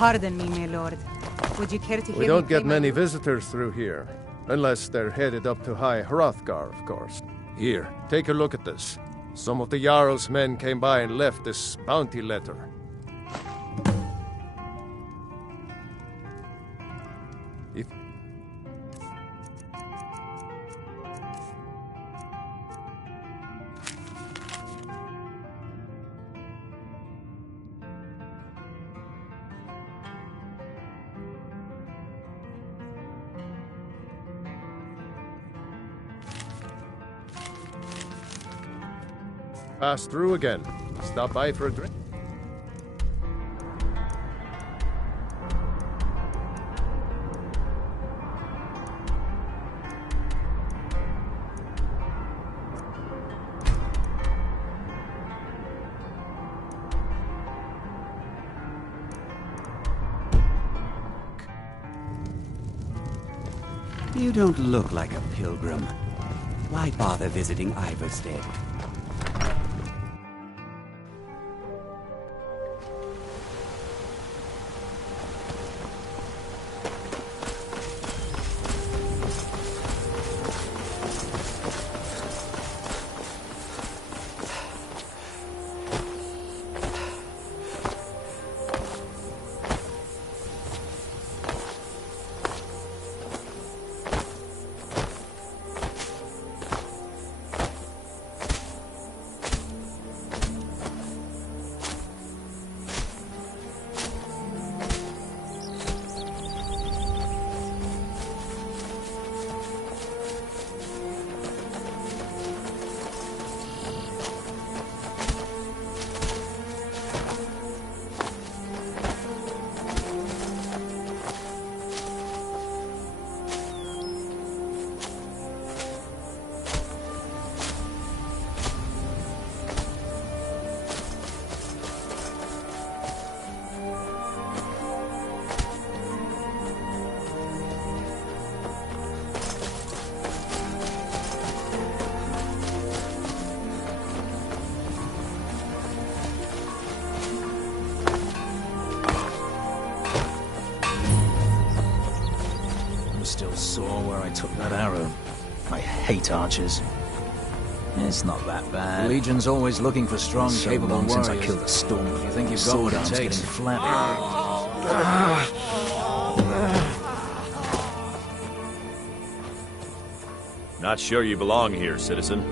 Pardon me, my lord. Would you care to hear me? We don't play get my many lute? visitors through here. Unless they're headed up to High Hrothgar, of course. Here, take a look at this. Some of the Jarl's men came by and left this bounty letter. If pass through again. Stop by for a drink. You don't look like a pilgrim. Why bother visiting Ivarstead? Still sore where I took that arrow. I hate archers. It's not that bad. The Legion's always looking for strong, So capable long warriors. since I killed a storm. You think you've got Sword what it arm's takes? getting flabby. Not sure you belong here, citizen.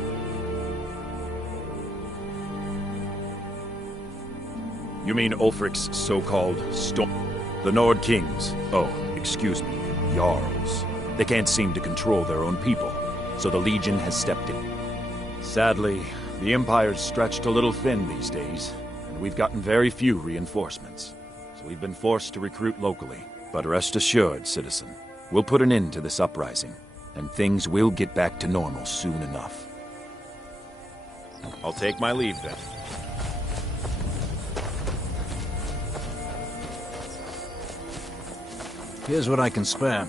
You mean Ulfric's so-called storm? The Nord Kings. Oh, excuse me. Jarls. They can't seem to control their own people, so the Legion has stepped in. Sadly, the Empire's stretched a little thin these days, and we've gotten very few reinforcements. So we've been forced to recruit locally. But rest assured, citizen, we'll put an end to this uprising, and things will get back to normal soon enough. I'll take my leave then. Here's what I can spare.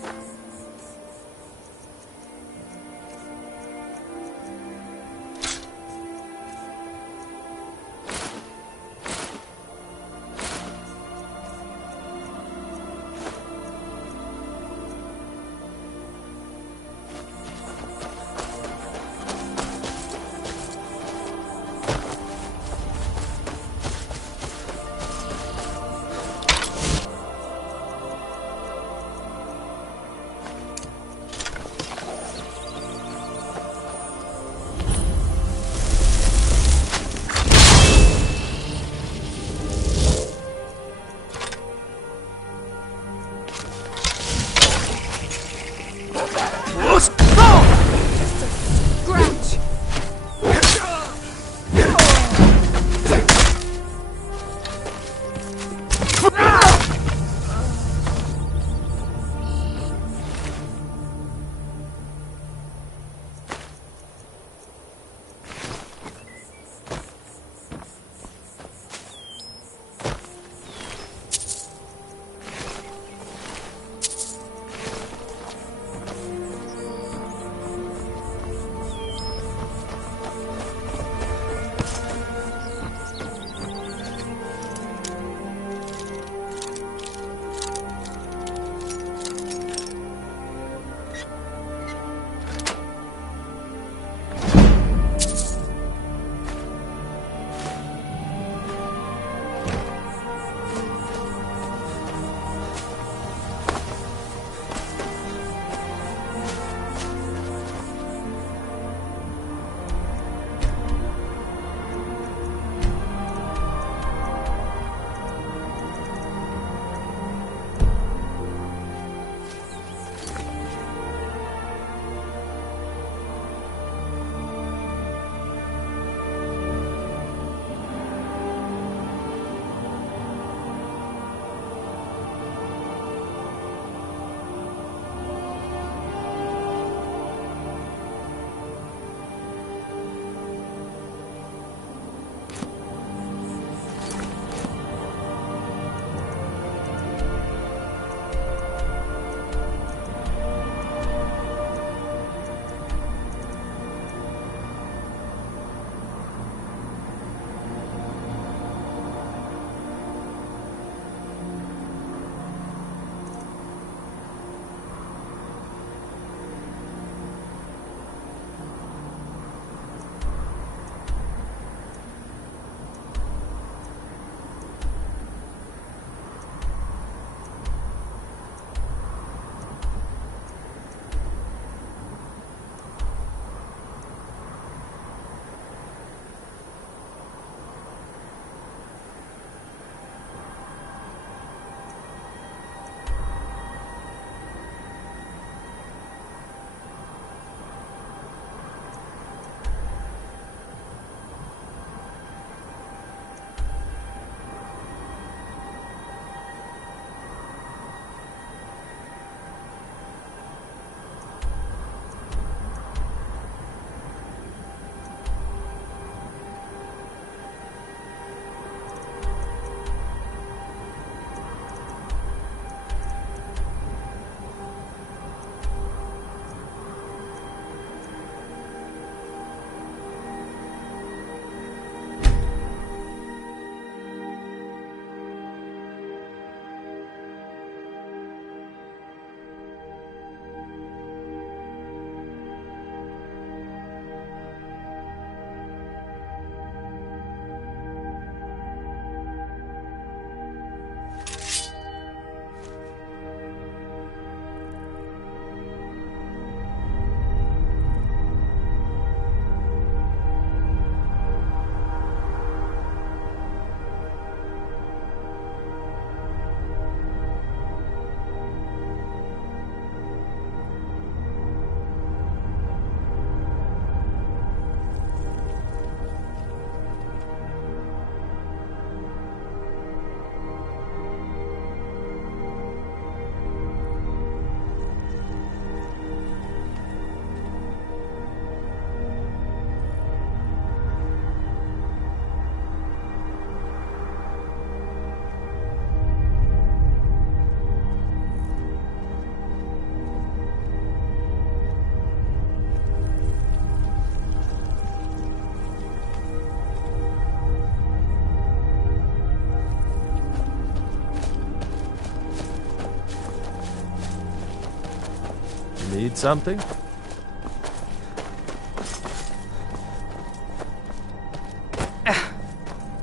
Need something?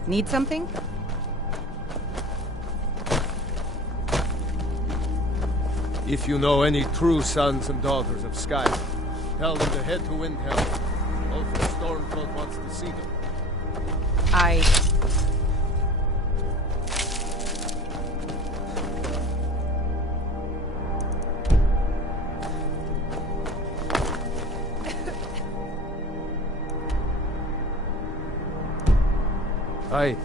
Need something? If you know any true sons and daughters of Skyrim, tell them to head to Windhelm. Ulfric Stormcloak wants to see them. I... Aye.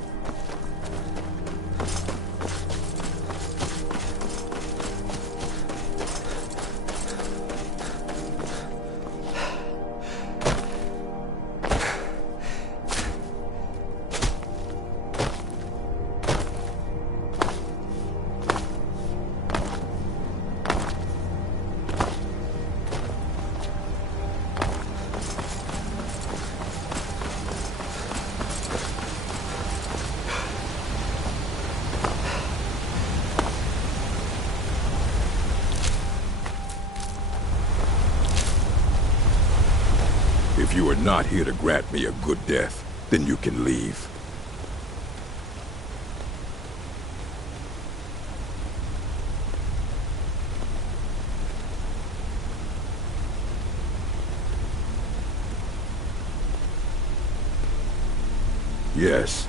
If you are not here to grant me a good death, then you can leave. Yes,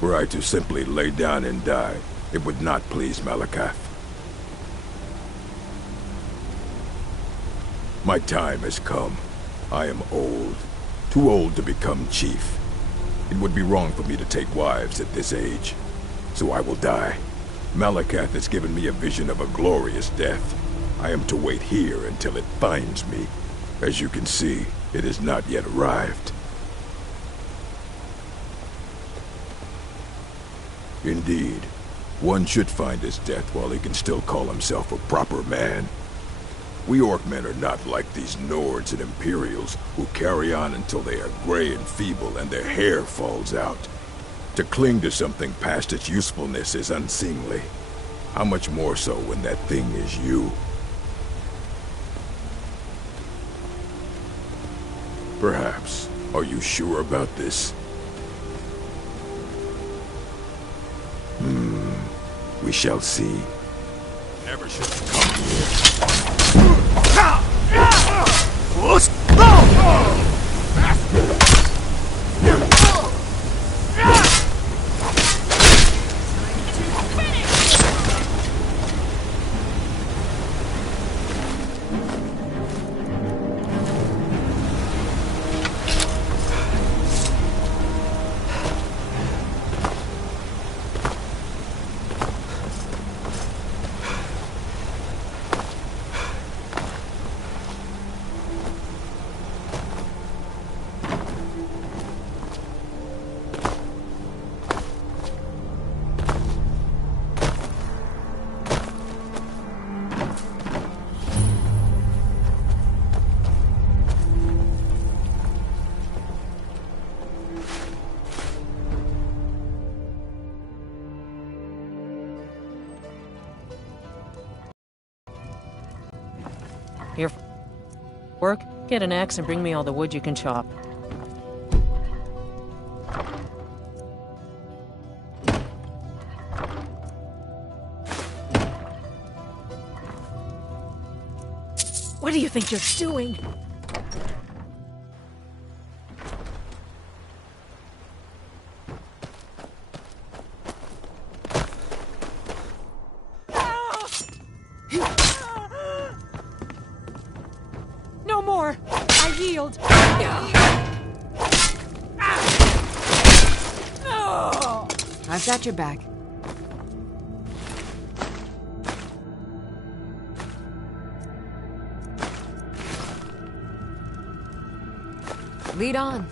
were I to simply lay down and die, it would not please Malakath. My time has come. I am old. Too old to become chief. It would be wrong for me to take wives at this age. So I will die. Malakath has given me a vision of a glorious death. I am to wait here until it finds me. As you can see, it has not yet arrived. Indeed, one should find his death while he can still call himself a proper man. We Orcmen are not like these Nords and Imperials who carry on until they are gray and feeble and their hair falls out. To cling to something past its usefulness is unseemly. How much more so when that thing is you? Perhaps. Are you sure about this? We shall see. Never should have come here. Here, work? Get an axe and bring me all the wood you can chop. What do you think you're doing? No more! I yield! I've got your back. Lead on.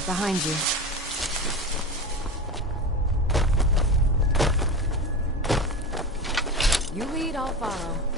right behind you. You lead, I'll follow.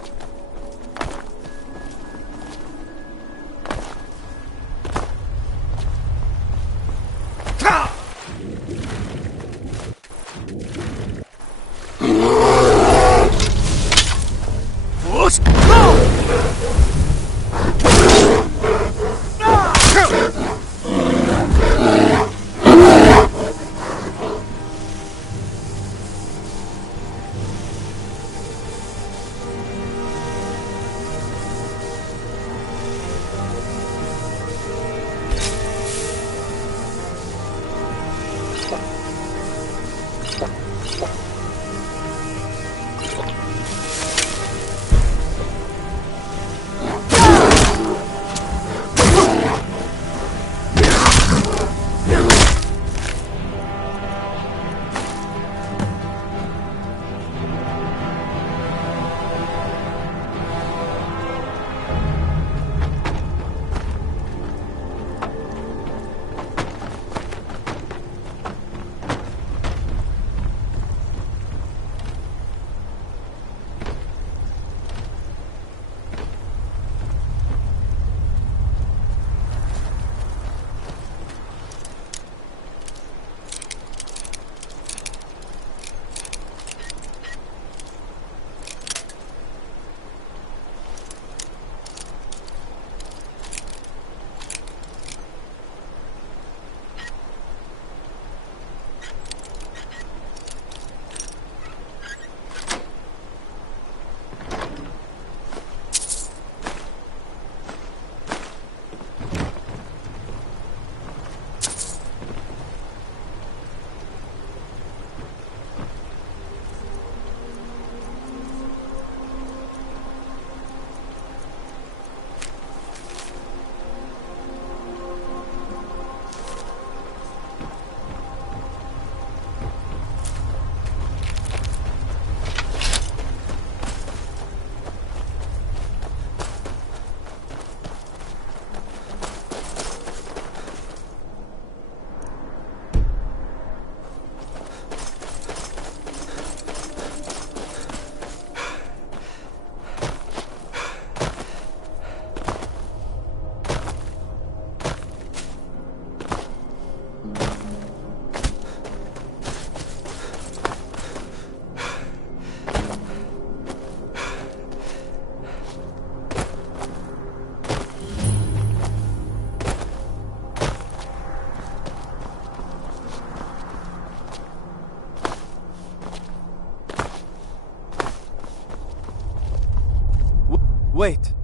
Wait.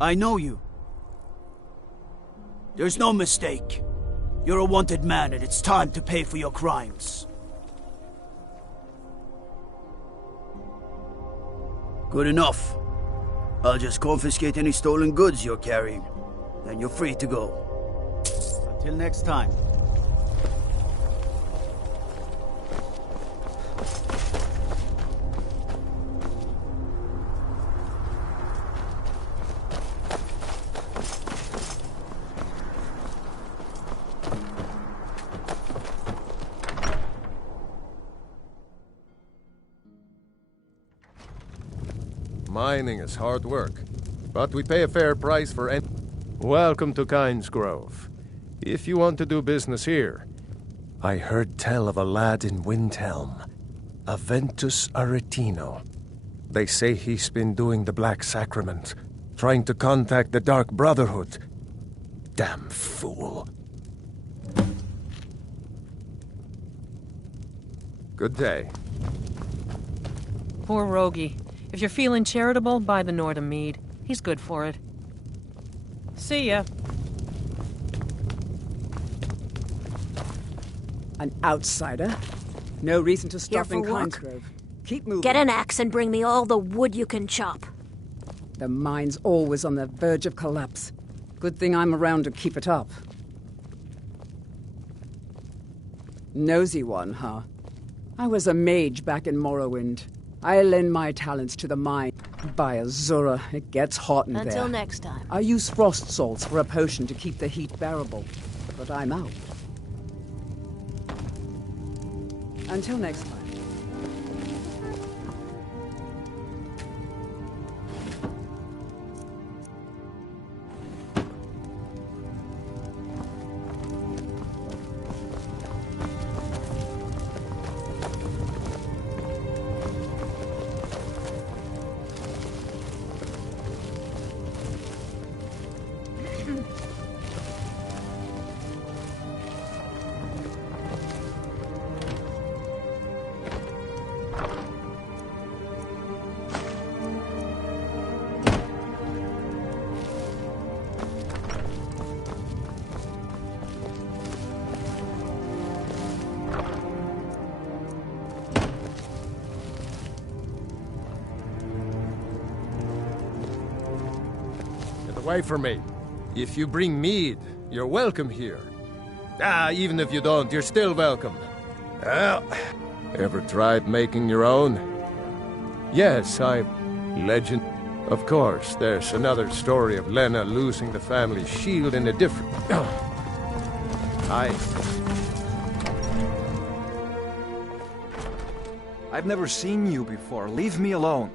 I know you. There's no mistake. You're a wanted man, and it's time to pay for your crimes. Good enough. I'll just confiscate any stolen goods you're carrying. Then you're free to go. Until next time. Mining is hard work, but we pay a fair price for any... Welcome to Kynes Grove. If you want to do business here, I heard tell of a lad in Windhelm, Aventus Aretino. They say he's been doing the Black Sacrament, trying to contact the Dark Brotherhood. Damn fool. Good day. Poor Rogie. If you're feeling charitable, buy the Nordham mead. He's good for it. See ya. An outsider? No reason to stop Here in for work? Kynes Grove. Keep moving. Get an axe and bring me all the wood you can chop. The mine's always on the verge of collapse. Good thing I'm around to keep it up. Nosy one, huh? I was a mage back in Morrowind. I lend my talents to the mine. By Azura, it gets hot in there. Until next time. I use frost salts for a potion to keep the heat bearable. But I'm out. Until next time. Away from me. If you bring mead, you're welcome here. Even if you don't, you're still welcome. Well, ever tried making your own? Yes, Legend. Of course, there's another story of Lena losing the family shield in a different... I've never seen you before. Leave me alone.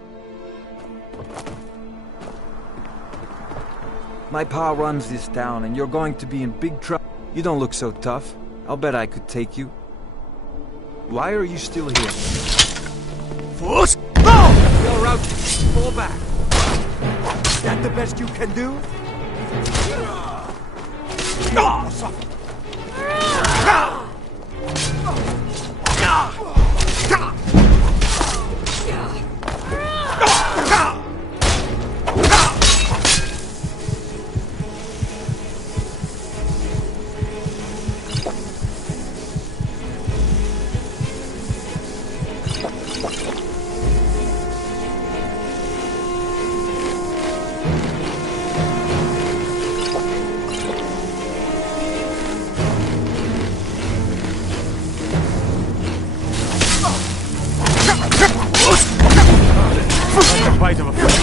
My pa runs this town, and you're going to be in big trouble. You don't look so tough. I'll bet I could take you. Why are you still here? Force! No! You're out. Fall back. Is that the best you can do? Bite of a foot.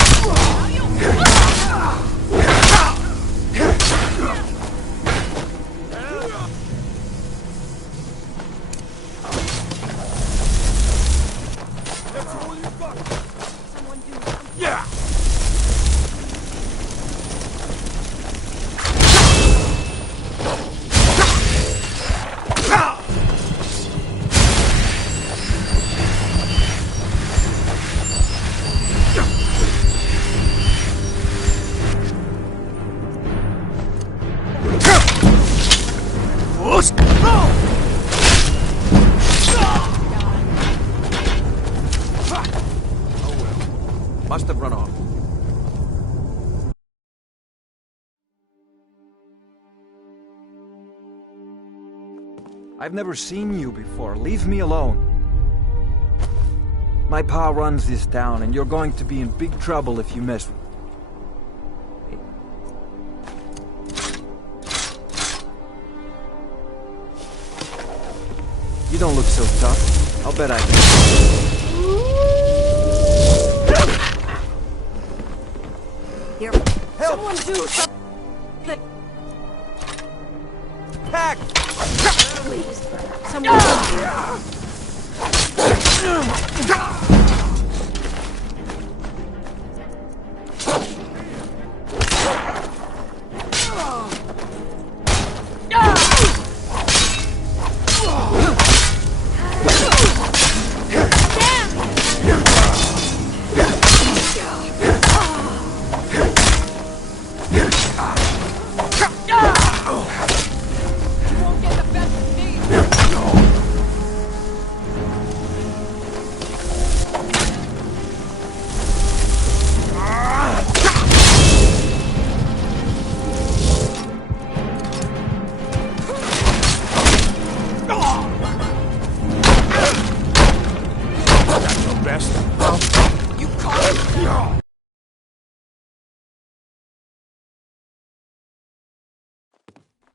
Must have run off. I've never seen you before. Leave me alone. My pa runs this town, and you're going to be in big trouble if you mess with... You don't look so tough. I'll bet I can. Here. Help! Someone do something! Hack! Please. Someone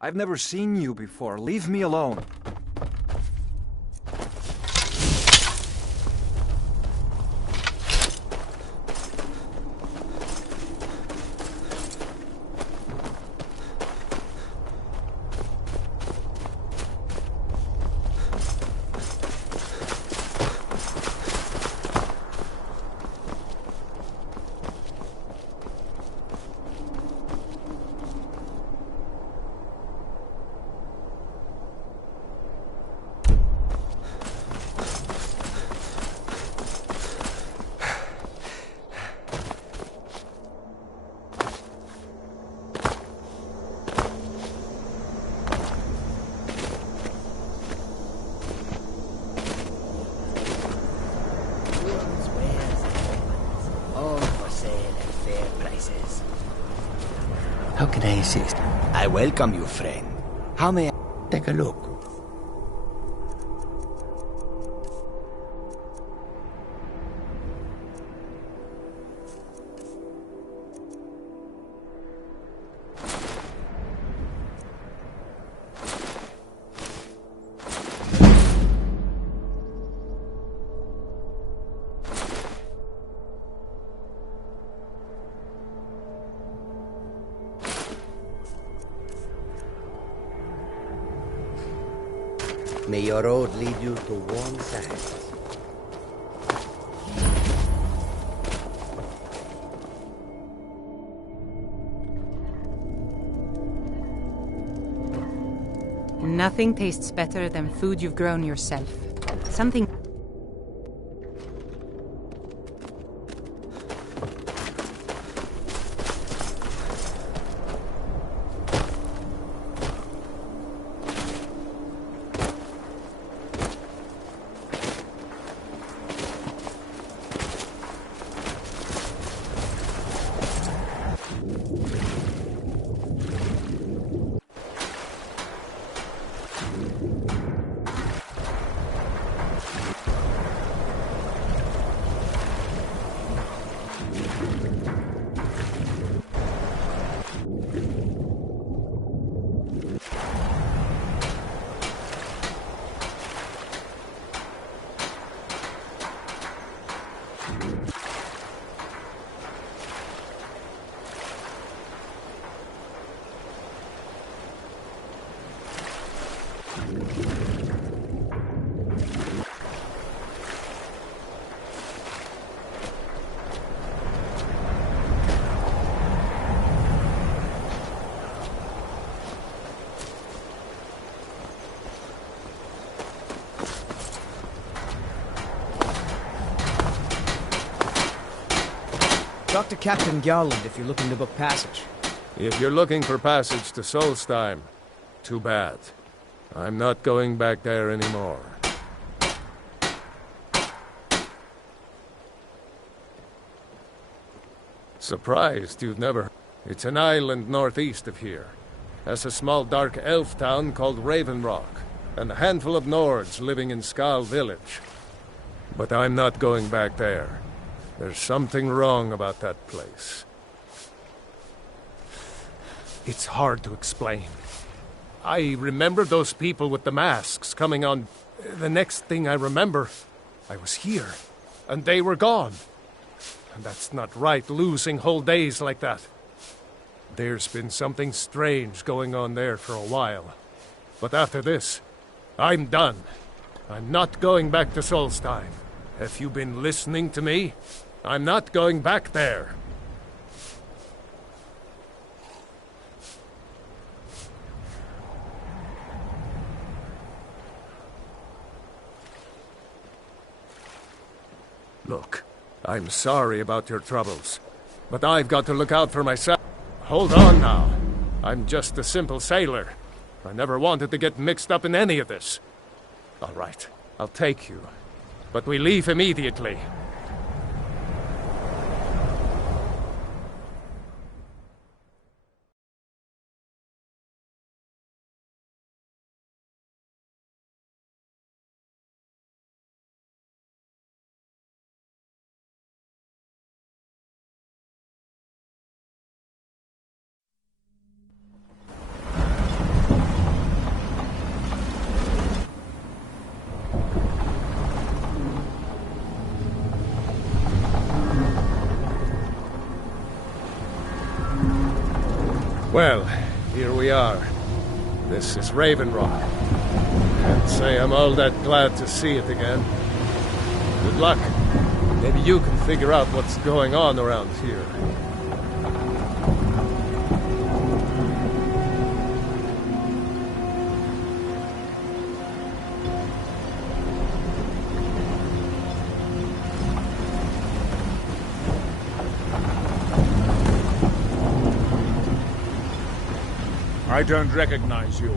I've never seen you before. Leave me alone. How can I assist? I welcome you, friend. How may I take a look? May your road lead you to warm sands. Nothing tastes better than food you've grown yourself. Something... Talk to Captain Garland if you're looking to book passage. If you're looking for passage to Solstheim, too bad. I'm not going back there anymore. Surprised you've never... It's an island northeast of here. Has a small dark elf town called Raven Rock, and a handful of Nords living in Skal Village. But I'm not going back there. There's something wrong about that place. It's hard to explain. I remember those people with the masks coming on. The next thing I remember, I was here, and they were gone. And that's not right, losing whole days like that. There's been something strange going on there for a while. But after this, I'm done. I'm not going back to Solstheim. Have you been listening to me? I'm not going back there. Look, I'm sorry about your troubles, but I've got to look out for myself. Hold on now. I'm just a simple sailor. I never wanted to get mixed up in any of this. All right, I'll take you. But we leave immediately. Well, here we are. This is Raven Rock. Can't say I'm all that glad to see it again. Good luck. Maybe you can figure out what's going on around here. I don't recognize you.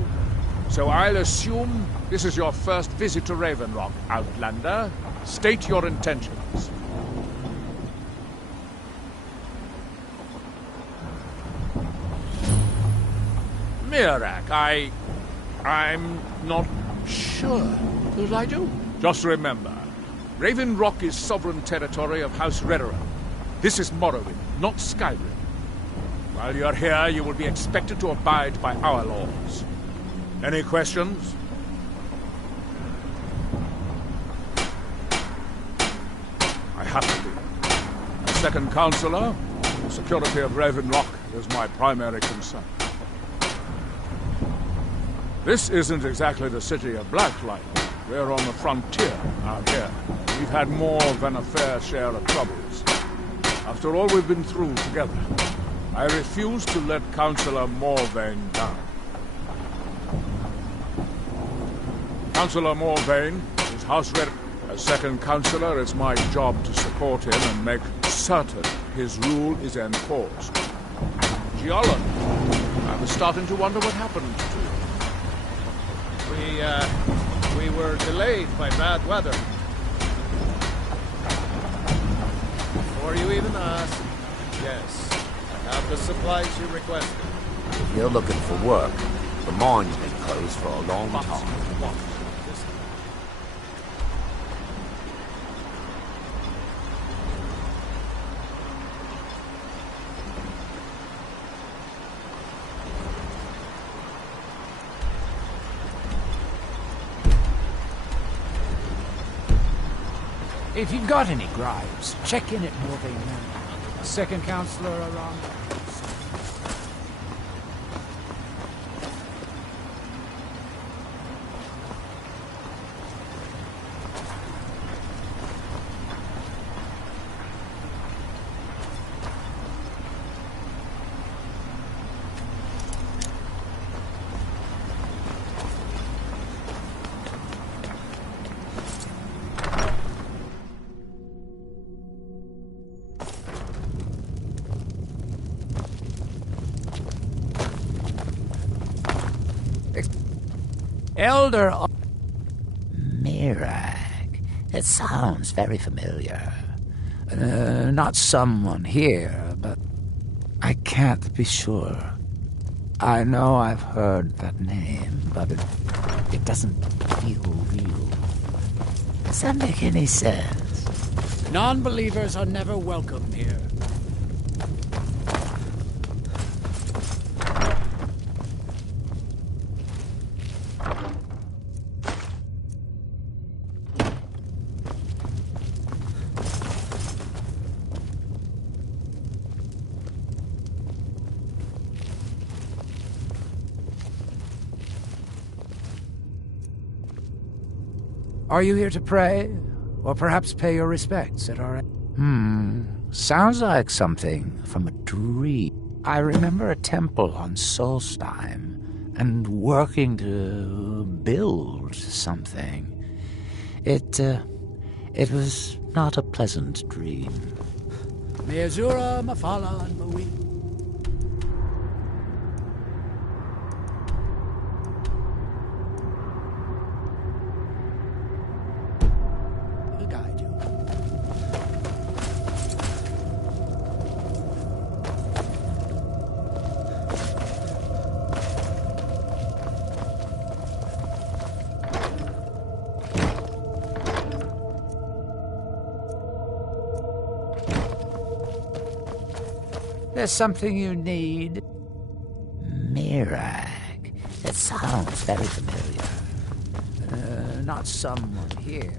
So I'll assume this is your first visit to Raven Rock, Outlander. State your intentions. Mirak, I'm not sure that I do. Just remember, Raven Rock is sovereign territory of House Redoran. This is Morrowind, not Skyrim. While you're here, you will be expected to abide by our laws. Any questions? I have to be. As second counselor, the security of Raven Rock is my primary concern. This isn't exactly the city of Blacklight. We're on the frontier out here. We've had more than a fair share of troubles. After all we've been through together, I refuse to let Councillor Morvain down. Councillor Morvain is house ready. As second councillor, it's my job to support him and make certain his rule is enforced. Giolland, I was starting to wonder what happened to you. We were delayed by bad weather. Before you even asked, yes, I have the supplies you requested. If you're looking for work, the mine's been closed for a long time. If you've got any gripes, check in at Morvain Manor. Second counselor around. Elder... Mirak. It sounds very familiar. Not someone here, but I can't be sure. I know I've heard that name, but it doesn't feel real. Does that make any sense? Non-believers are never welcome here. Are you here to pray? Or perhaps pay your respects at our... Sounds like something from a dream. I remember a temple on Solstheim, and working to build something. It was not a pleasant dream. Meazura, Mafala, and Mawin. There's something you need. Mirak. It sounds very familiar. Not someone here.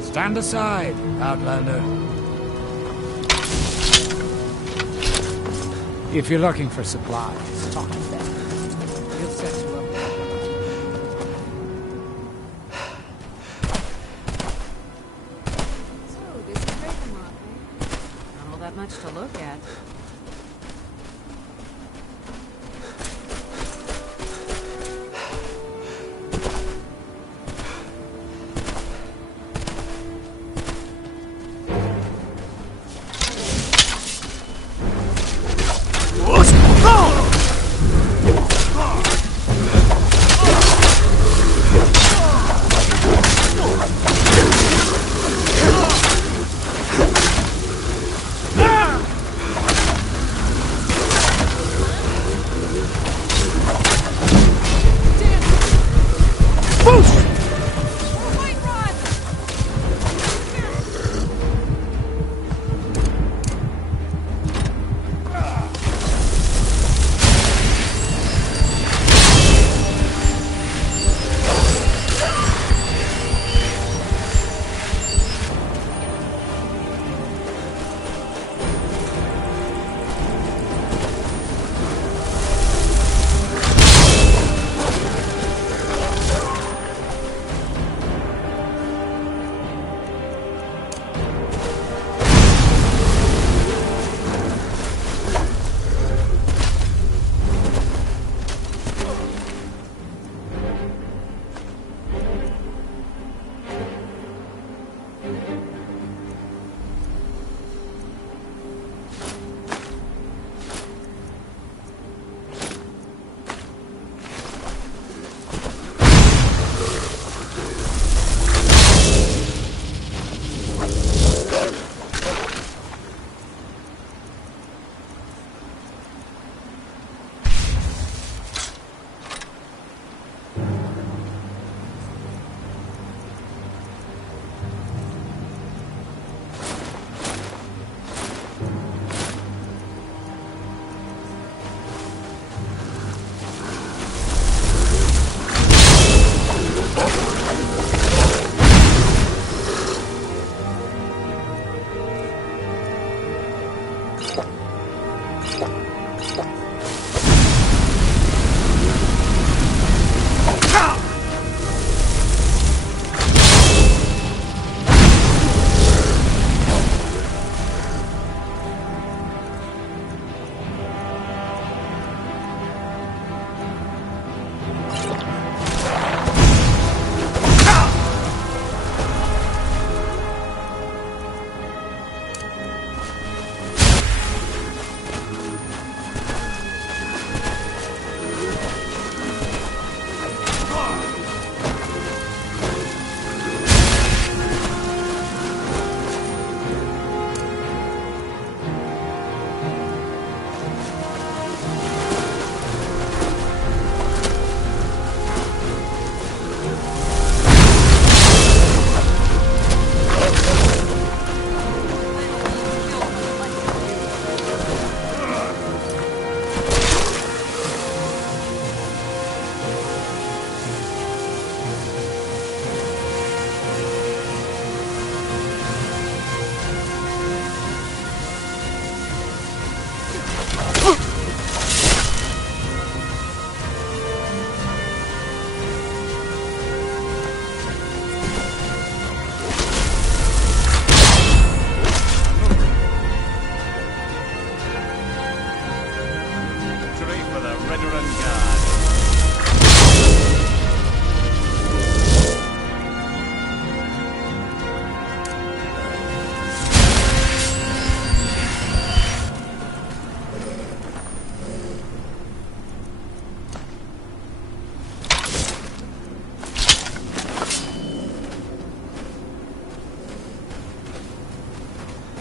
Stand aside, Outlander. If you're looking for supplies, talk to them. He'll set you up. So, this is Raven Rock, eh?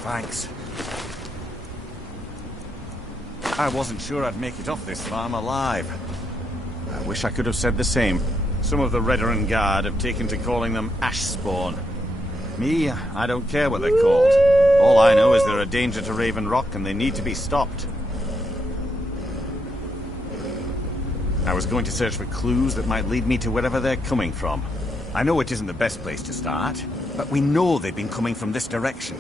Thanks. I wasn't sure I'd make it off this farm alive. I wish I could have said the same. Some of the Redoran Guard have taken to calling them ash spawn. Me, I don't care what they're called. All I know is they're a danger to Raven Rock and they need to be stopped. I was going to search for clues that might lead me to wherever they're coming from. I know it isn't the best place to start, but we know they've been coming from this direction.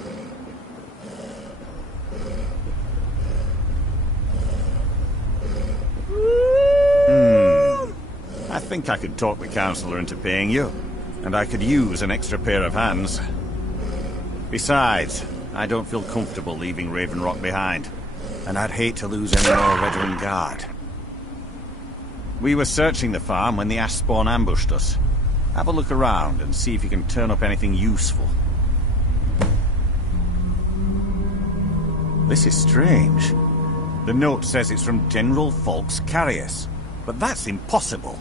I think I could talk the Councillor into paying you, and I could use an extra pair of hands. Besides, I don't feel comfortable leaving Raven Rock behind, and I'd hate to lose any more Redoran Guard. We were searching the farm when the ash spawn ambushed us. Have a look around and see if you can turn up anything useful. This is strange. The note says it's from General Falks Carius, but that's impossible.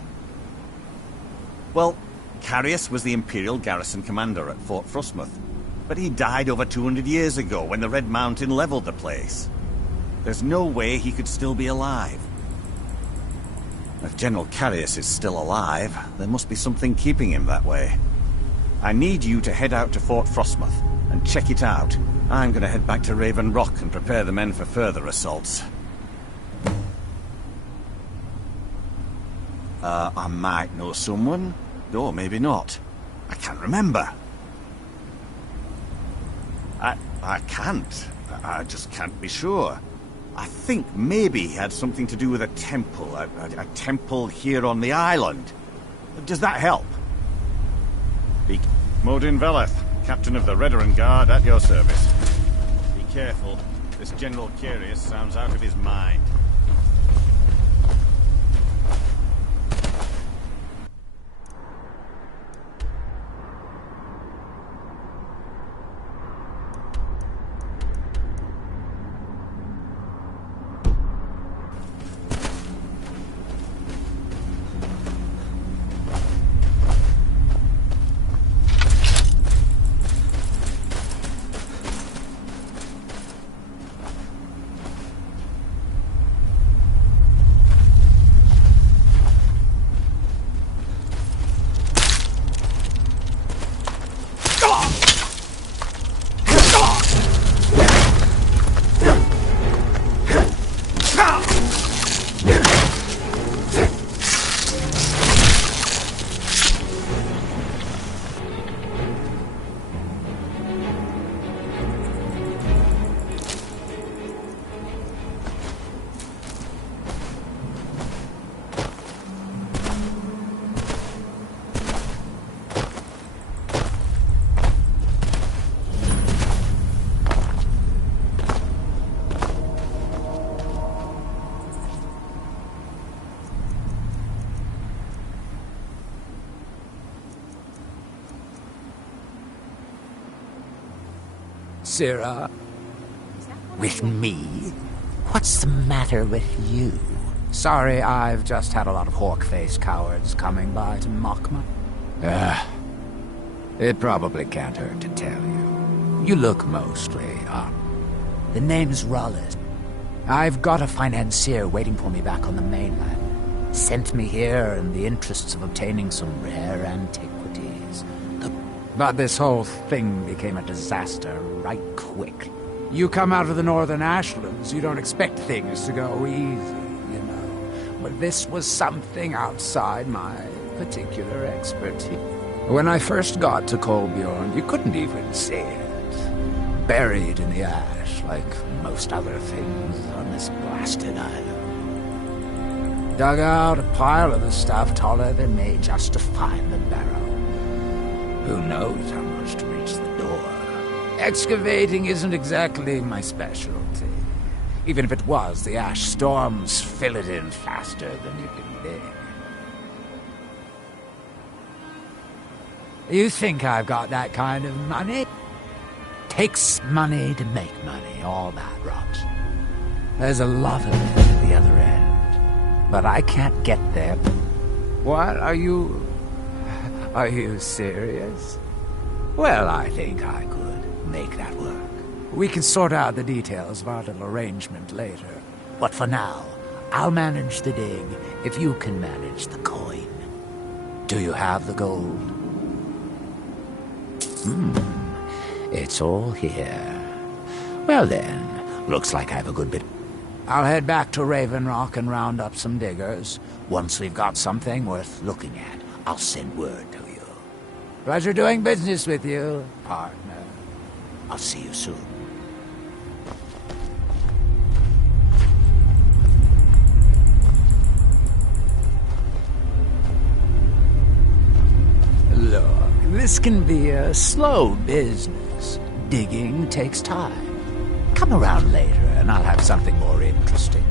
Well, Carius was the Imperial garrison commander at Fort Frostmoth, but he died over 200 years ago when the Red Mountain leveled the place. There's no way he could still be alive. If General Carius is still alive, there must be something keeping him that way. I need you to head out to Fort Frostmoth and check it out. I'm gonna head back to Raven Rock and prepare the men for further assaults. I might know someone, or maybe not. I can't remember. I can't. I just can't be sure. I think maybe he had something to do with a temple. A temple here on the island. Does that help? Modin Veleth, Captain of the Redoran Guard, at your service. Be careful. This General Carius sounds out of his mind. Sirrah? With me? What's the matter with you? Sorry, I've just had a lot of hawk-faced cowards coming by to mock my... It probably can't hurt to tell you. You look mostly up. The name's Rollis. I've got a financier waiting for me back on the mainland. Sent me here in the interests of obtaining some rare antiquities. But this whole thing became a disaster right quick. You come out of the northern ashlands, you don't expect things to go easy, you know. But this was something outside my particular expertise. When I first got to Kolbjorn, you couldn't even see it. Buried in the ash, like most other things on this blasted island. Dug out a pile of the stuff taller than me just to find the barrow. Who knows how much to reach the door? Excavating isn't exactly my specialty. Even if it was, the ash storms fill it in faster than you can dig. You think I've got that kind of money? Takes money to make money, all that rot. There's a lot of it at the other end, but I can't get there. What? Are you serious? Well, I think I could make that work. We can sort out the details of our little arrangement later. But for now, I'll manage the dig if you can manage the coin. Do you have the gold? It's all here. Well then, looks like I have a good bit. I'll head back to Raven Rock and round up some diggers. Once we've got something worth looking at, I'll send word to you. Pleasure doing business with you, partner. I'll see you soon. Look, this can be a slow business. Digging takes time. Come around later and I'll have something more interesting